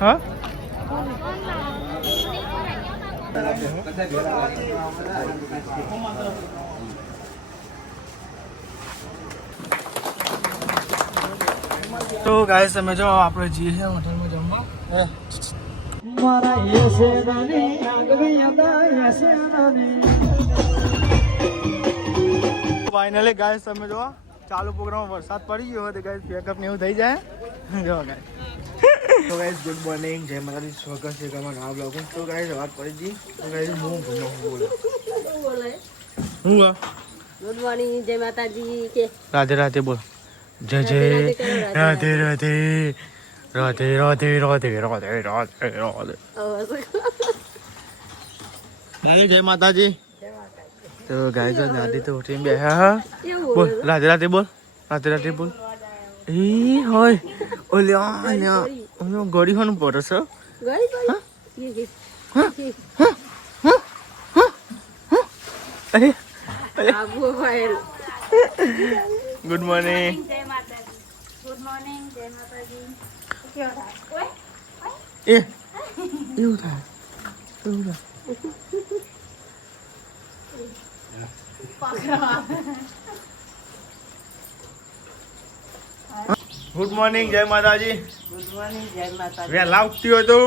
હા તો ગાઈસ તમે જો આપણે જઈએ છે હોટલમાં જમવા ફાઇનલી ગાઈસ તમે જો ચાલુ પ્રોગ્રામ વરસાદ પડી ગયો તો ગાઈસ પેકઅપ ને એવું થઈ જાય જો ગાઈસ તો ગાઈસ ગુડ મોર્નિંગ જય માતાજી સ્વાગત છે તમારા નવા બ્લોગ તો ગાઈસ વાત પડી ગઈ તો ગાઈસ હું બોલે હું ગુડ મોર્નિંગ જય માતાજી કે રાધે રાધે બોલ જય જય રાધે રાધે રાધે રાધે રાધે રાધે રાધે રાધે જય માતાજી તો ગાઈસ દાદી તો ઉઠીને બેઠા બોલ રાધે રાધે બોલ રાધે રાધે બોલ એ હોય ઓલ્યા ઓલો ગોડી હોનું પડસ ગુડ મોર્નિંગ જય માતાજી ગુડ મોર્નિંગ જય માતાજી એ એવું થાય ગુડ મોર્નિંગ જય માતાજી ગુડ મોર્નિંગ જય માતાજી વહેલા ઉઠતી હોય તો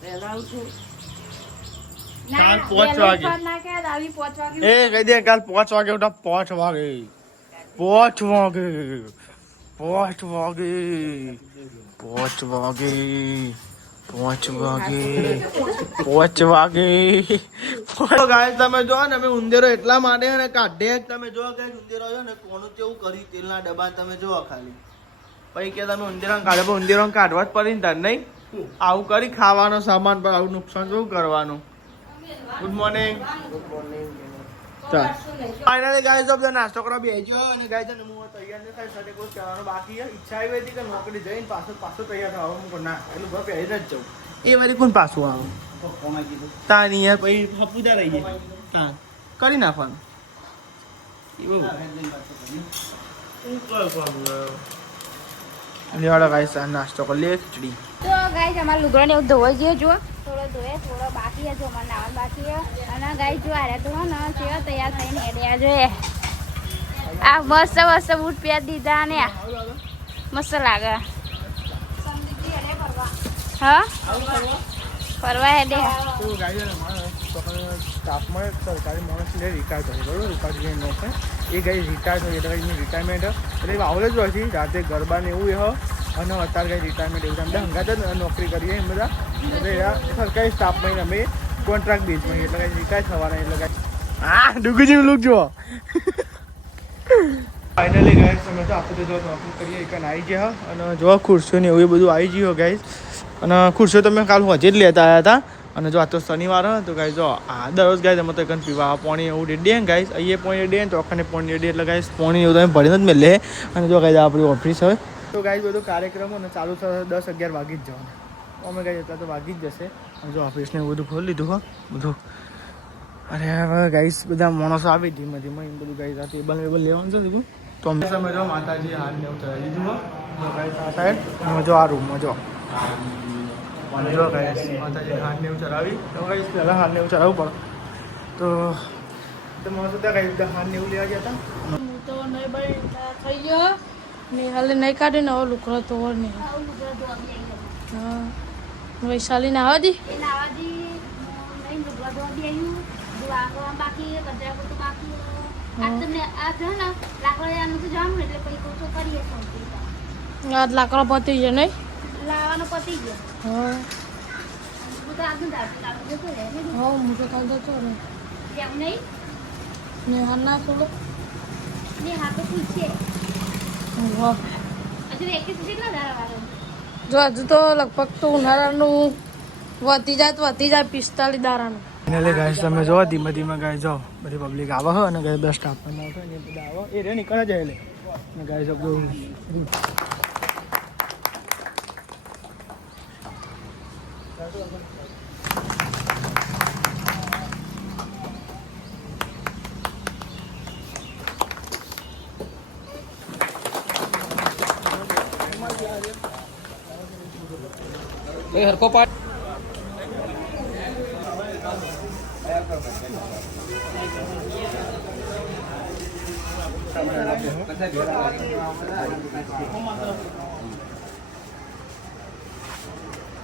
વહેલા ઉઠું કાલ 5 વાગે ના કે આવી 5 વાગે એ કહી દે કાલ 5 વાગે ઉઠા 5 વાગે 5 વાગે 5 વાગે 5 વાગે 5 વાગે 5 વાગે ગાઈસ તમે જો ને અમે ઉંદેરો એટલા માટે ને કાઢે તમે જો કે ઉંદેરો છે ને કોનું કેવું કરી તેલના ડબ્બા તમે જો ખાલી પછી કે તમે ઉંદેરો કાઢો પણ ઉંદેરો કાઢવા જ પડી ને તાર નહીં આવું કરી ખાવાનો સામાન પર આવું નુકસાન શું કરવાનું ગુડ મોર્નિંગ ચાલ ફાઇનલી ગાઈસ अब નાસ્તો કરવા બેજો અને ગાઈસ ને હું તૈયાર ને થાય સાથે કોઈ કરવાનું બાકી છે ઈચ્છા આવી હતી કે નોકરી જઈને પાછો તૈયાર થવા હું ના એટલું ઘર પહેરી જ જાઉં એ વારી કોણ પાછું આવું તાની યાર પછી હપુદા રહી જાય હા કરી નાખવાનું લેવાડો ગાઈસ નાસ્તો કરી લે ખીચડી તો ગાઈસ અમાર લુગડાને એવું ધોવાઈ ગયો જો થોડો બાકી છે જો મને નાવાનું બાકી છે અને ગાઈસ જો આરે તો ને કેવા તૈયાર થઈને હેડ્યા જોઈએ આ મસ્ત મસ્ત બૂટ પહેર દીધા ને મસ્ત લાગે હા ફરવા હેડે તો ગાઈસ સ્ટાફમાં સરકારી માણસ લે રિટાયર થયો બરોબર રિટાયર નોકર એ ગાઈ રિટાયર થયો એટલે ગાઈની રિટાયરમેન્ટ એટલે આવડે જ હોય છે રાતે ગરબા ને એવું એ અને અત્યારે કઈ રિટાયરમેન્ટ એવું અમે હંગાત જ નોકરી કરીએ એમ બધા એટલે સરકારી સ્ટાફમાં અમે કોન્ટ્રાક્ટ બેઝમાં એટલે કઈ રિટાયર થવાના એટલે કઈ હા ડુગુ જેવું લુક જુઓ ફાઇનલી ગાઈસ તમે તો આપણે જો નોકરી કરીએ એક આવી ગયા અને જો ખુરશીઓ ને એવું એ બધું આવી ગયું ગાઈસ અને ખુરશીઓ તમે કાલ હોજે જ લેતા આવ્યા હતા અને જો આ તો શનિવાર હોય તો ગાઈસ જો આ દરરોજ ગાઈસ અમે તો એકન પીવા પાણી એવું રેડી ને ગાઈસ અહીંયા પાણી રેડી ને તો અખાને પાણી રેડી એટલે ગાઈસ પાણી એવું તમે ભરીને જ મેલે અને જો ગાઈસ આપણી ઓફિસ હોય તો ગાઈસ બધું કાર્યક્રમો ને ચાલુ થશે 10-11 વાગી જ જવાનું અમે ગાઈસ એટલા તો વાગી જ જશે અને જો ઓફિસને બધું ખોલી લીધું હો બધું અરે હવે ગાઈસ બધા માણસો આવી ધીમે ધીમે એમ બધું ગાઈસ આ ટેબલ લેવાનું છે બધું તો અમે સમય જો માતાજી હાથ ને એવું ચડાવી દીધું હો જો ગાઈસ આ સાઈડ અને જો આ રૂમમાં જો જો ગાઈસ માતાજી હાથ ને એવું ચડાવી તો ગાઈસ પહેલાં હાથ ને એવું ચડાવવું પડે તો માણસો ત્યાં ગાઈસ હાથ ને એવું લેવા ગયા હતા હું તો નહીં ભાઈ થઈ ગયો ને હાલે નહીં કાઢે ને હવે લુકડો તો નહીં હા વૈશાલી ના આવવા દી આજ લાકડો પતી ગયો નહીં લાવવાનો પતી ગયો હા હું તો આગળ જતો રહે હા હું તો કાલ જતો ને કેમ નહીં ને હાલ ના થોડો ને હા તો પૂછીએ હા હજુ એક કેટલા ધારાવાળો જો હજુ તો લગભગ તો ઉનાળાનું વધી જાય 45 દારાનું એટલે ગાઈસ તમે જો ધીમે ધીમે ગાઈસ જો બધી પબ્લિક આવે છે અને ગાઈસ બસ સ્ટાફ પણ આવશે ને બધા આવે એ રે નીકળે જાય એટલે અને ગાઈસ બધું હરકો પાડ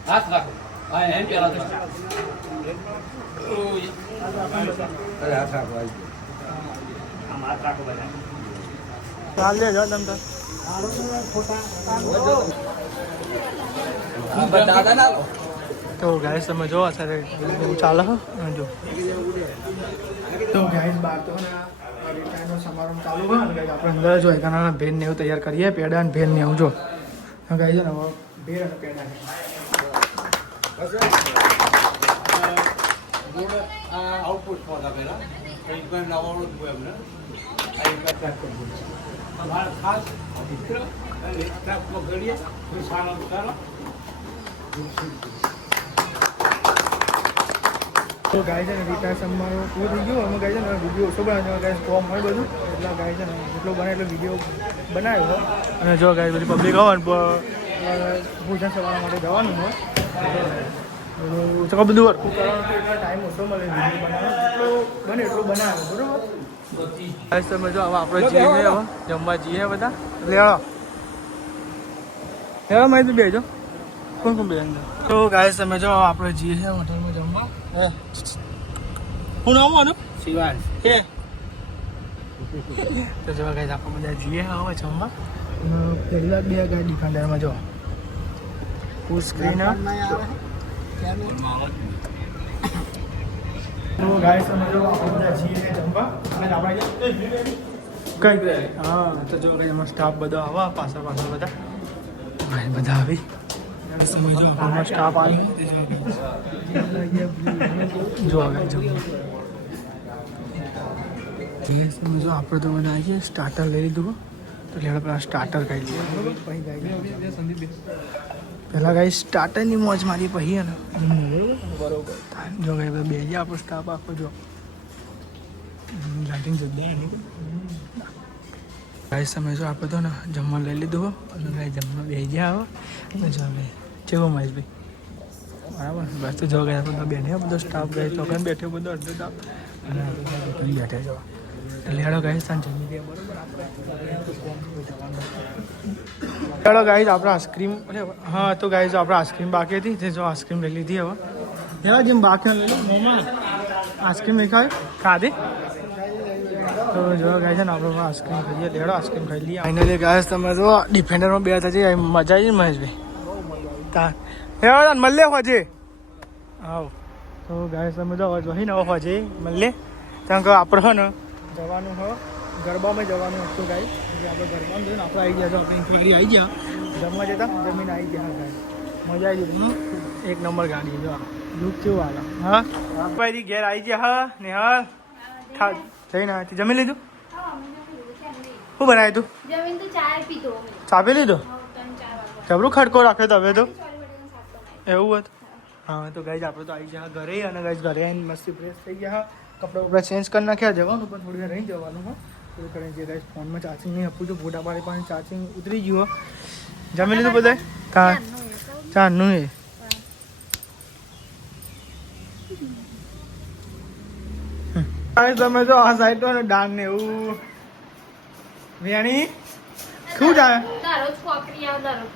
હાથ રાખો હા એમ પેલા તો હાથ રાખો ચાલ લે જો તમ તો ગાઈસ તમે જો અત્યારે ચાલે જો તો ગાઈસ બાર તો ને રીટાનો સમારંભ ચાલુ હોય ને ગાઈસ આપણે અંદર જ હોય કાના ભેન ને એવું તૈયાર કરીએ પેડા ને ભેન ને એવું જો ગાઈસ ને ભેન અને પેડા આઉટપુટ ફોટા પહેલા કઈ કોઈ નવાળું જ હોય અમને ખાસ મિત્ર ઘડીએ સારા ઉતારો તો ગાય છે ને રીટા સમારોહ પૂરો થઈ ગયો અમે ગાય છે ને વિડીયો ઓછો બનાવ્યો ગાય ફોર્મ હોય બધું એટલે ગાય છે ને જેટલો બને એટલો વિડીયો બનાવ્યો અને જો ગાય બધી પબ્લિક આવે ને ભોજન સવારા માટે જવાનું હોય તો બધું વર્કું કરવાનું તો એટલો ટાઈમ ઓછો મળે વિડીયો બનાવવાનો જેટલો બને એટલો બનાવ્યો બરોબર ગાય તમે જો હવે આપણે જઈએ હવે જમવા જઈએ બધા લેવા લેવા મારી તો બેજો કોણ કોણ બે અંદર તો ગાય તમે જો આપણે જઈએ છીએ હોટલમાં જમવા હું નામ આનું શિવાન કે તો જો ગાય આપણે બધા જઈએ હવે જમવા પહેલા બે ગાય ડિફેન્ડરમાં જો ફૂલ સ્ક્રીન તો ગાય તમે જો આપણે બધા જઈએ જમવા અને આપણે કઈ હા તો જો ગાય એમાં સ્ટાફ બધો આવા પાછા બધા બધા આવી સમય જો આપણો સ્ટાફ આવી જો આગળ જો સમજો આપણે તો બધા આવીએ સ્ટાર્ટર લઈ લીધું તો લેવા પહેલાં સ્ટાર્ટર ખાઈ લઈએ બરોબર પછી ગાઈ પહેલાં ગાઈ સ્ટાર્ટરની મોજ મારી પછી ને બરોબર જો ગાઈ બધા બે ગયા આપણો સ્ટાફ આખો જો લાઇટિંગ જલ્દી ગાઈ સમય જો આપણે તો ને જમવા લઈ લીધું અને ગાઈ જમવા બે ગયા હવે જો ગાઈ કેવો મહેશભાઈ બરાબર બસ તો જો ગયા બધા બેઠે બધો સ્ટાફ ગઈ ચોકન બેઠ્યો બધો અડધો સ્ટાફ અને બેઠે જો લેડો ગાઈસ તાન જમી દે બરોબર આપણે ગાઈસ આપણે આઈસ્ક્રીમ હા તો ગાઈસ આપણે આઈસ્ક્રીમ બાકી હતી તે જો આઈસ્ક્રીમ લઈ લીધી હવે એવા જેમ બાકી લઈ લો મોમાં આઈસ્ક્રીમ નહીં ખાય ખાધી તો જો ગાઈસ છે ને આપણે આઈસ્ક્રીમ ખાઈએ લેડો આઈસ્ક્રીમ ખાઈ લઈએ ફાઇનલી ગાઈસ તમે જો ડિફેન્ડરમાં બે હતા મજા આવી મહેશભાઈ તા હેવા મળે હોજે આવ તો ગાઈસ તમે જો વહી ને હોજે મળે કારણ કે આપણે ને જવાનું હોય ગરબામાં જવાનું હતું ગાઈ જે આપણે ગરબામાં જઈને આપણે આવી ગયા તો આપણી ફેરી આવી ગયા જમવા જતા જમીને આવી ગયા ગાઈ મજા આવી ગઈ એક નંબર ગાડી જો લુક કેવું આવે હા ભાઈ ઘેર આવી ગયા હા નિહાલ જઈને જમી લીધું શું બનાવ્યું તું ચા પી લીધો જબરું ખડકો રાખ્યો તો હવે તો એવું હતું હા તો ગાઈઝ આપણે તો આવી ગયા ઘરે અને ગાઈઝ ઘરે આવીને મસ્તી ફ્રેશ થઈ ગયા કપડાં વપડા ચેન્જ કરી નાખ્યા જવાનું પણ થોડી વાર રહી જવાનું હોય થોડું કરીને જે ગાઈઝ ફોનમાં ચાર્જિંગ નહીં આપું છું ફોટા પાડી પાણી ચાર્જિંગ ઉતરી ગયું જમી લીધું બધા કાં ચારનું એ તમે જો આ સાઈડ તો ને ડાન ને એવું વેણી શું જાય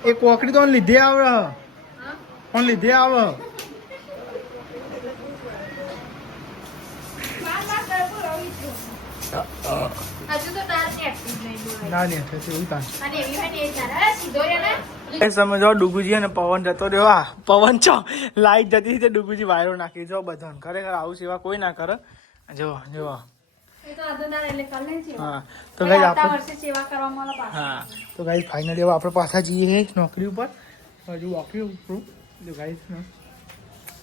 એ કોકરી તો લીધે આવે પણ લીધે આવે સમજો ડુગુજી અને પવન જતો રહ્યો આ પવન છો લાઈટ જતી હતી ડુગુજી વાયરો નાખી જો બધા ખરેખર આવું સેવા કોઈ ના કરે જો જો હા તો ગાઈ આપણે હા તો ગાઈ ફાઇનલી હવે આપણે પાછા જઈએ નોકરી ઉપર હજુ નોકરી ઉપર જો ગાઈ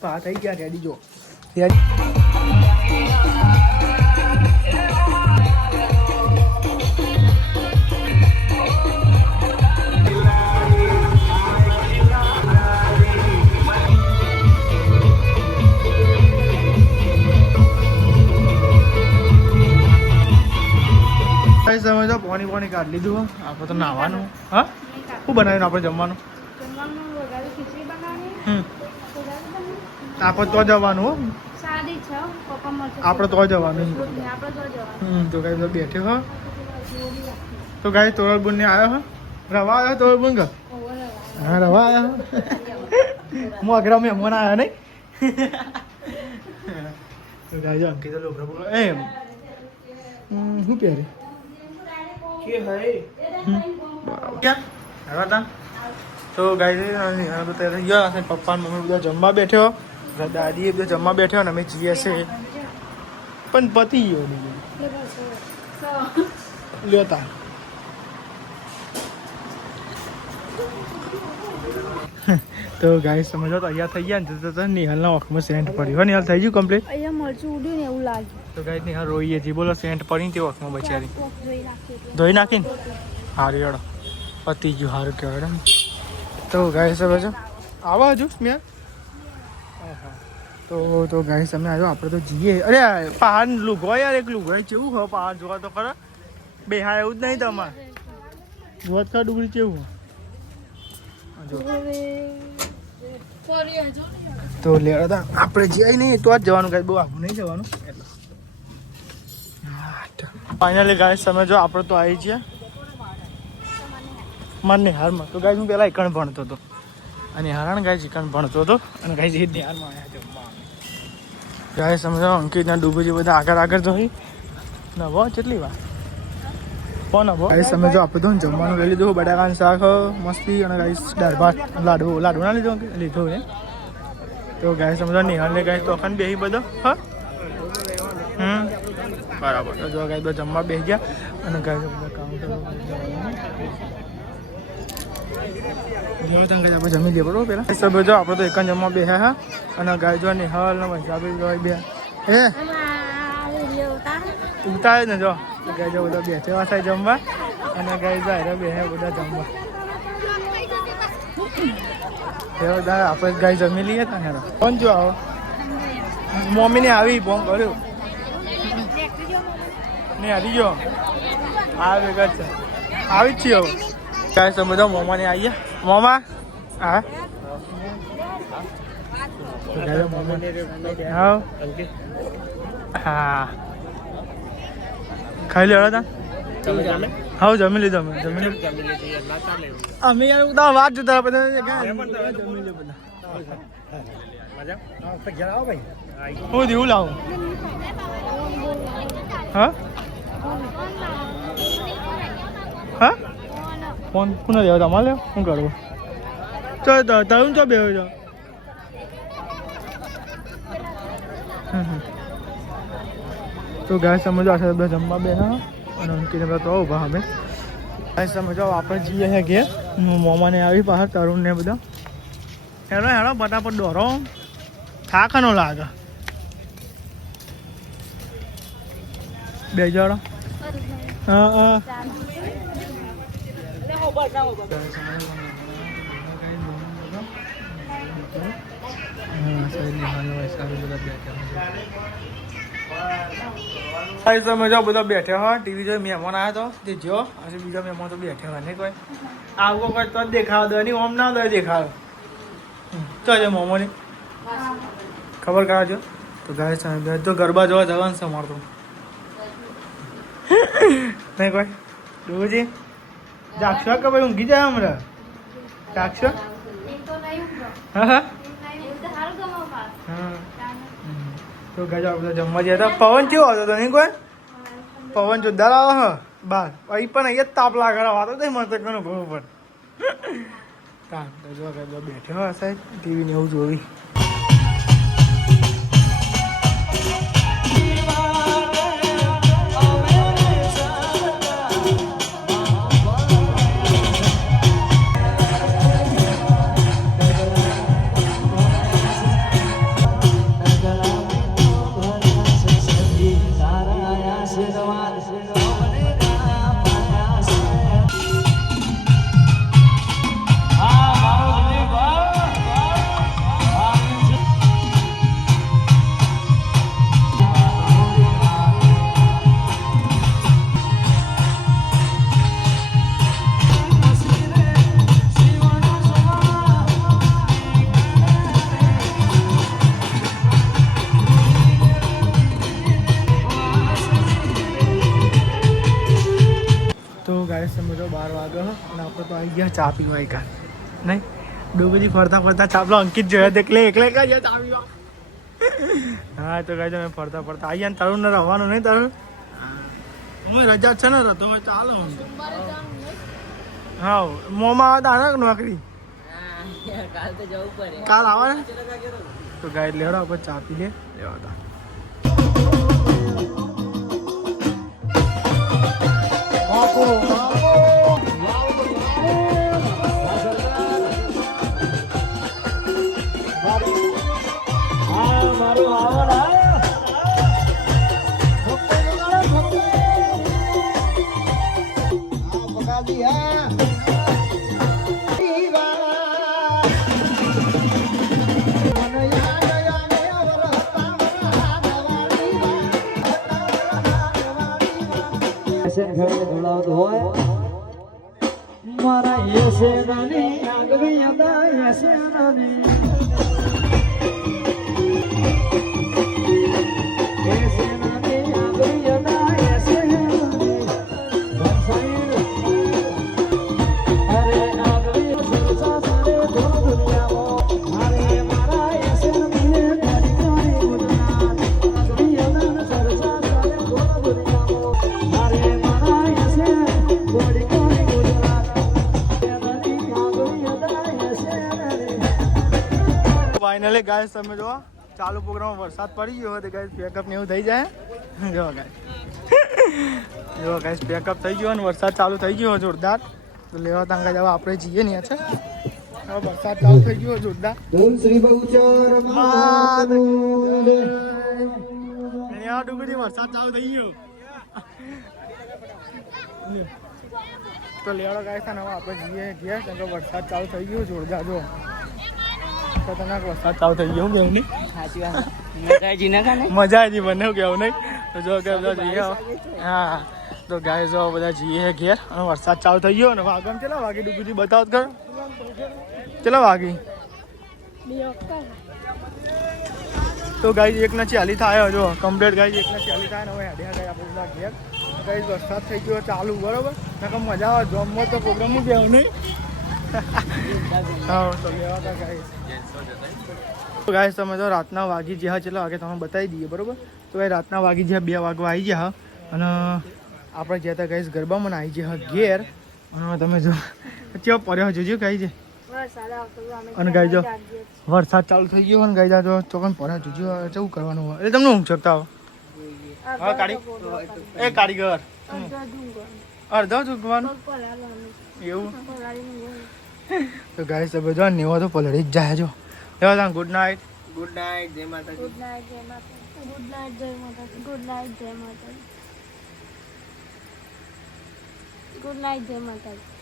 પા થઈ ગયા રેડી જો સમજો પાણી પાણી કાઢી લીધું આપણે તો નાવાનું હા શું બનાવ્યું આપણે જમવાનું આપણે તો જવાનું હો. સાદી છે પપ્પા મળશે આપણે તો જવાનું. આપણે તો જવાનું તો ગાય બેઠે હો. તો ગાય તોરલ બુન ને આવ્યો હો. રવા આવ્યો તોરલ બુન કા. હા રવા આવ્યો. મોગરા મહેમાન આવ્યા નહીં. તો ગાય અંકિત લોબરા બોલો એમ શું પહેરે કે હે ક્યાં આવ્યા તા. તો ગાય બધા પપ્પા મમ્મી બધા જમવા બેઠ્યો, દાદી બધા જમવા બેઠ્યો ને અમે જઈએ છે પણ પતી ગયો લેતા. તો ગાય સમજો તો અહીંયા થઈ ગયા ને તો નિહાલના ઓખમાં સેન્ટ પડ્યું હો. નિહાલ થઈ ગયું કમ્પ્લીટ. અહીંયા મરચું ઉડ્યું ને એવું લાગ્યું. તો ગાય નિહાલ રોઈએ જી બોલો સેન્ટ પડી તે ઓખમાં બચારી ધોઈ નાખીને હારી હેડો પતી ગયું સારું કહેવાય. તો ગાય સમજો આવા હજુ મેં તો ગાય સમય આવ્યો આપણે તો જઈએ. અરે પહાડ લુગો યાર એક લુગો કેવું હોય પહાડ જોવા તો ખરા બે હા એવું જ નહીં તમારે જોવા ખરા ડુંગળી કેવું તો લેવા આપણે જઈએ નહીં તો જ જવાનું ગાય બહુ આગું નહીં જવાનું. ફાઇનલી ગાય સમય જો આપણે તો આવી છીએ મને હારમાં. તો ગાય હું પહેલાં એકણ ભણતો હતો અને હારણ ગાય ચિકન ભણતો હતો અને ગાય જે નિહારમાં આવ્યા ગાય સમજો અંકિતના ડૂબુજી બધા આગળ જોઈ નવો કેટલી વાર કોણ નવો ગાય સમજો આપણે તો જમવાનું લઈ લીધું બટાકાનું શાક મસ્તી અને ગાય દાળ ભાત લાડુ ના લીધો એ. તો ગાય સમજો નિહાળને ગાય તો અખંડ બેસી બધો હા બરાબર. તો જો ગાય બધા જમવા બેસી ગયા અને ગાય બધા કાઉન્ટર જમી લે બરોબર પેલા સબ જો આપણે તો એક જ જમવા બેહ્યા હા અને ગાય જો નિહાલ ને હિસાબે બે હે ઉતારે ને જો ગાય જો બધા બેઠેવા થાય જમવા અને ગાય જાય બે બધા જમવા બધા આપણે ગાય જમી લઈએ તા હેરો. કોણ જો આવો મમ્મીને આવી ફોન કર્યો ને આવી ગયો આ ભેગા છે આવી જ છીએ હવે ગાય સમજો મોમાને આવીએ મોમા હા હા ખાઈ લે તા હા જમી લીધો અમે જમી લીધું અમે યાર વાત જોતા બધા જમી લે બધા હું દેવું લાવું હા હા ફોન કોને દેવા તમારે લે શું કરવું ચાલ તરુણ ચો બે છો તો ગાય સમજો આ બધા જમવા બે હા અને અંકિત બધા તો ઉભા અમે ગાય સમજો આપણે જઈએ છે ઘેર મોમાને આવી બહાર તરુણ ને બધા હેલો હેલો ફટાફટ દોરો થાક નો લાગે બે જણો હા હા તમે જો બધા બેઠા હોય ટીવી જોઈ મહેમાન આવ્યા તો તે જો હજી બીજા મહેમાન તો બેઠા હોય નહીં કોઈ આવો કોઈ તો દેખાવ દે નહીં ઓમ ના દે દેખાવ ચાલો મોમોની ખબર કાઢજો તો ગાય સાહેબ તો ગરબા જોવા જવાનું છે અમારે તો નહીં કોઈ ડુજી જાગશો કે ભાઈ ઊંઘી જાય હમણાં જાગશો હા હા તો ગાય આપણે જમવા ગયા હતા પવન કેવો હતો તો નહીં કોઈ પવન જોરદાર આવે હ બાર અહીં પણ અહીંયા જ તાપ લાગે વાતો તો મને તો ઘણું ઘણું પણ જો બેઠ્યો હા સાહેબ ટીવી ને એવું જોવી આવી ગયા ચા પીવા એક નહીં ડુંગળી ફરતા ફરતા ચાપલો અંકિત જોયા એકલે એકલે ચા પીવા હા તો ગાય તમે ફરતા ફરતા આવી ગયા તારું ને રહેવાનું નહીં તારું અમે રજા છે ને રતો ચાલો હા મોમાં આવે તારે નોકરી કાલ આવે ને તો ગાય લેવડો આપણે ચા પી લે લેવા હતા મારા એસે નાની આગવી હતા એસે નાની એસે નાની આગવી હતા એસે નાની અરે આગવી સરસા સારે ધો દુનિયામાં અરે મારા એસે નાની તારી તારી ગુજરાત આગવી હતા સરસા સારે ધો દુનિયામાં અરે મારા એસે ગોડી ગોડી ગુજરાત ફાઇનલી ગાય તમે જો ચાલુ પ્રોગ્રામ વરસાદ પડી ગયો તો ગાય પેકઅપ ને એવું થઈ જાય જો ગાય જો ગાય પેકઅપ થઈ ગયો અને વરસાદ ચાલુ થઈ ગયો જોરદાર તો લેવા તાંગા જવા આપણે જઈએ ને છે હવે વરસાદ ચાલુ થઈ ગયો જોરદાર શ્રી બહુચર અહીંયા ડુંગળી વરસાદ ચાલુ થઈ ગયો તો લેવાડો ગાય છે ને હવે આપણે જઈએ ગયા કેમ કે વરસાદ ચાલુ થઈ ગયો જોરદાર જો ખતરનાક વરસાદ ચાલુ થઈ ગયો બેન મજા આવી મને કેવું નહીં તો જો કે બધા જઈએ હા તો ગાય જો બધા જઈએ ઘેર અને વરસાદ ચાલુ થઈ ગયો ને વાગમ કેટલા વાગે ડૂબી બતાવો કર કેટલા વાગી તો ગાય 1:40 થાય જો કમ્પ્લીટ ગાય 1:40 થાય ને હવે હેડ્યા ગયા આપણે બધા ઘેર ગાય વરસાદ થઈ ગયો ચાલુ બરોબર નકર મજા આવે જોમમાં તો પ્રોગ્રામ બેવું નહીં હા તો લેવા હતા ગાય તો ગાય તમે તો રાતના વાગી જ્યાં ચેલા વાગે તમે બતાવી દઈએ બરોબર તો ગાય રાતના વાગી જ્યાં 2 વાગવા આવી ગયા અને આપણે જ્યાં ત્યાં ગાઈસ ગરબામાં આવી ગયા ઘેર અને તમે જો કેવો પડ્યો જોજો ગાઈ છે અને ગાઈ જો વરસાદ ચાલુ થઈ ગયો અને ગાઈ જો ચોકન પડ્યો જોજો કેવું કરવાનું હોય એટલે તમને ઊંઘ શકતા હો હા કારીગર અડધો ચૂકવાનું એવું તો ગાઈસ તમે જો નેવા તો પલળી જ જાય જો એવા તા ગુડ નાઇટ જય માતાજી ગુડ નાઇટ જય માતાજી ગુડ નાઇટ જય માતાજી ગુડ નાઇટ જય માતાજી ગુડ નાઇટ જય માતાજી